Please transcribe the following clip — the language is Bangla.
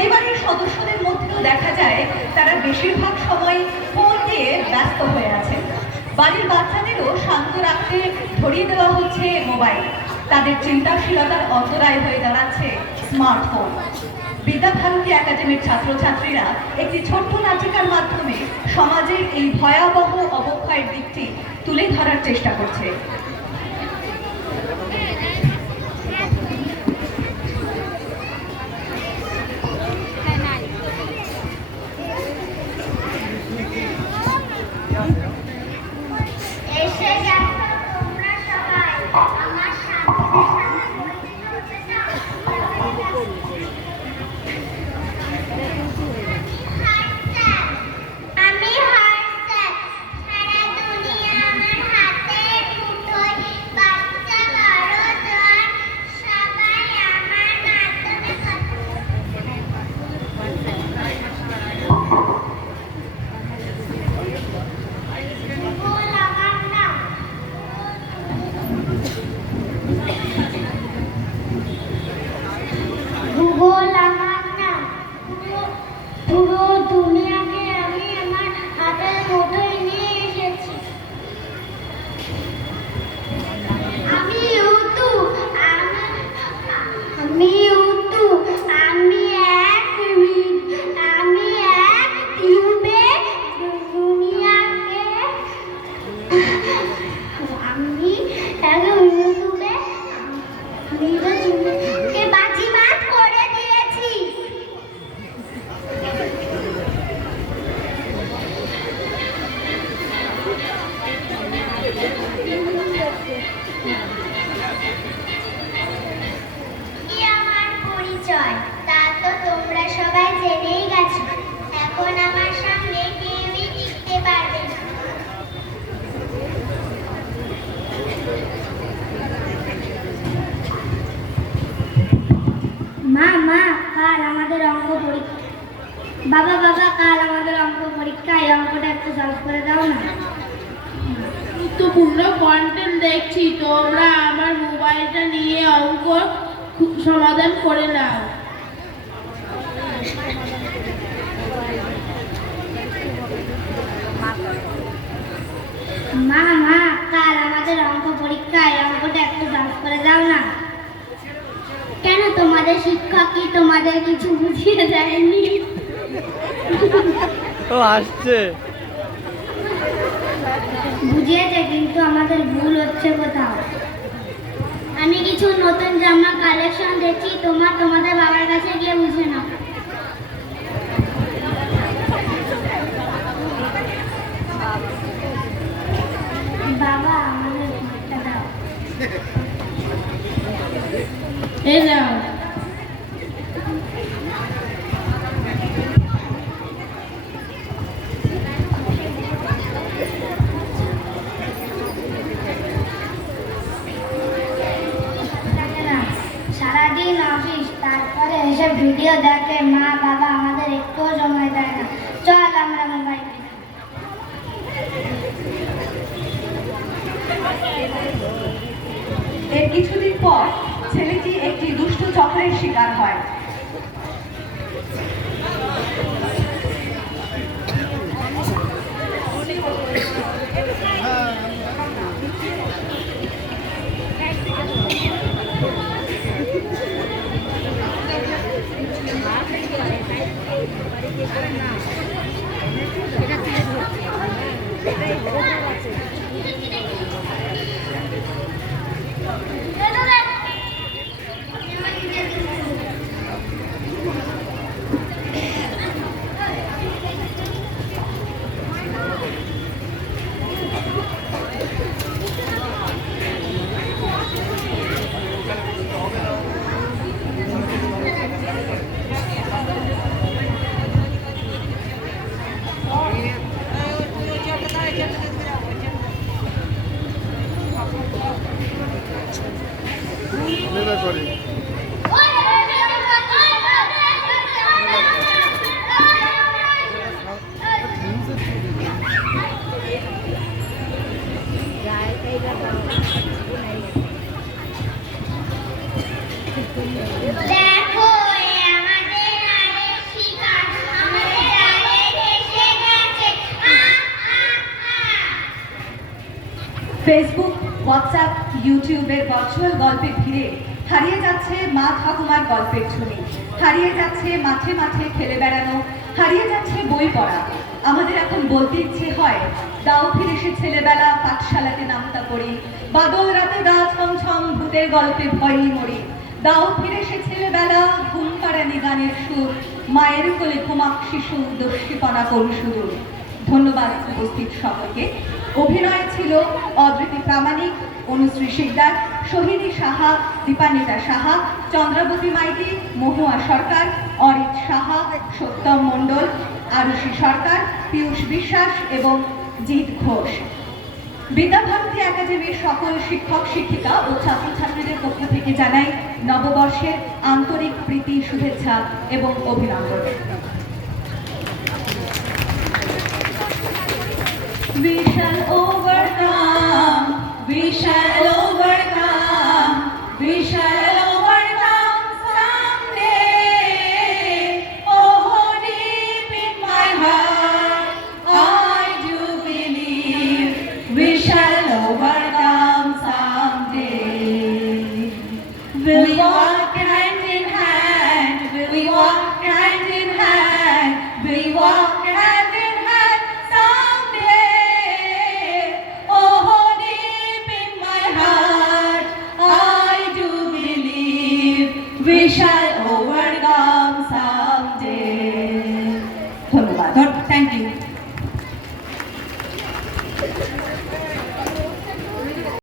পরিবারের সদস্যদের মধ্যেও দেখা যায় তারা বেশিরভাগ সময় ফোন নিয়ে ব্যস্ত হয়ে আছে। বাড়ির বাচ্চাদেরও শান্ত রাখতে ধরিয়ে দেওয়া হচ্ছে মোবাইল। তাদের চিন্তাশীলতার অন্তরায় হয়ে দাঁড়াচ্ছে স্মার্টফোন। বিদ্যাভারতী একাডেমির ছাত্রছাত্রীরা একটি ছোট্ট নাটিকার মাধ্যমে সমাজের এই ভয়াবহ অবক্ষয়ের দিকটি তুলে ধরার চেষ্টা করছে। তা তো তোমরা সবাই জেনেই গেছো। এখন আমার সামনে কেউই টিকতে পারবে না। মা মা কাল আমাদের অঙ্ক পরীক্ষা। বাবা বাবা কাল আমাদের অঙ্ক পরীক্ষা, এই অঙ্কটা একটু সলভ করে দাও না। গুরুত্বপূর্ণ কন্টেন্ট দেখছি, তোমরা আমার মোবাইলটা নিয়ে অঙ্ক সমাধান করে নাও। মা মা কাল আমাদের অঙ্ক পরীক্ষা, এই অঙ্কটা একটু সলভ করে দাও না। কেন তোমাদের শিক্ষক কি তোমাদের কিছু বুঝিয়ে দেয়নি? আসছে বুঝিয়েছে, কিন্তু আমাদের ভুল হচ্ছে কোথাও। আমি কিছু নতুন জামা কালেকশন দেখছি, তোমাদের বাবার কাছে গিয়ে বুঝে নাও। বাবা আমাদের ঘরটা দাও। এই নাও। সারাদিন অফিস, তারপরে এসে ভিডিও দেখে। মা বাবা আমাদের একটুও সময় দেয় না। চল আমরা মোবাইল। এর কিছুদিন পর ছেলেটি একটি দুষ্ট চক্রের শিকার হয়। ফেসবুক, হোয়াটসঅ্যাপ, ইউটিউবের ভার্চুয়াল গল্পের ভিড়ে হারিয়ে যাচ্ছে মা ঠাকুমার গল্পের ঝুলি, হারিয়ে যাচ্ছে মাঠে মাঠে খেলে বেড়ানো, হারিয়ে যাচ্ছে বই পড়া। আমাদের এখন বলতে ইচ্ছে হয়, দাও ফিরে সে ছেলেবেলা, পাঠশালাতে নামতা করি, বাদল রাতে গা ছমছম, ভূতের গল্পে ভয়ই মরি। দাও ফিরে সে ছেলেবেলা, ঘুম পাড়ানি গানের সুর, মায়ের কোলে ঘুমাক শিশু, দস্যিপনা করু সুদূর। ধন্যবাদ উপস্থিত সকলকে। অভিনয় ছিল অদ্রিতি প্রামাণিক, অনুশ্রী শিকদার, সোহিনী সাহা, দীপান্বিতা সাহা, চন্দ্রাবতী মাইতি, মহুয়া সরকার, অরিত সাহা, সত্যম মণ্ডল, আরুষি সরকার, পীযূষ বিশ্বাস এবং জিৎ ঘোষ। বিদ্যাভারতী একাডেমির সকল শিক্ষক শিক্ষিকা ও ছাত্রছাত্রীদের পক্ষ থেকে জানাই নববর্ষের আন্তরিক প্রীতি, শুভেচ্ছা এবং অভিনন্দন। We shall overcome, we shall overcome, we shall overcome someday. Oh, deep in my heart, I do believe we shall overcome someday. Will we walk hand in hand? Will we walk hand in hand? Will we walk hand in hand someday? Oh, deep in my heart, I do believe we shall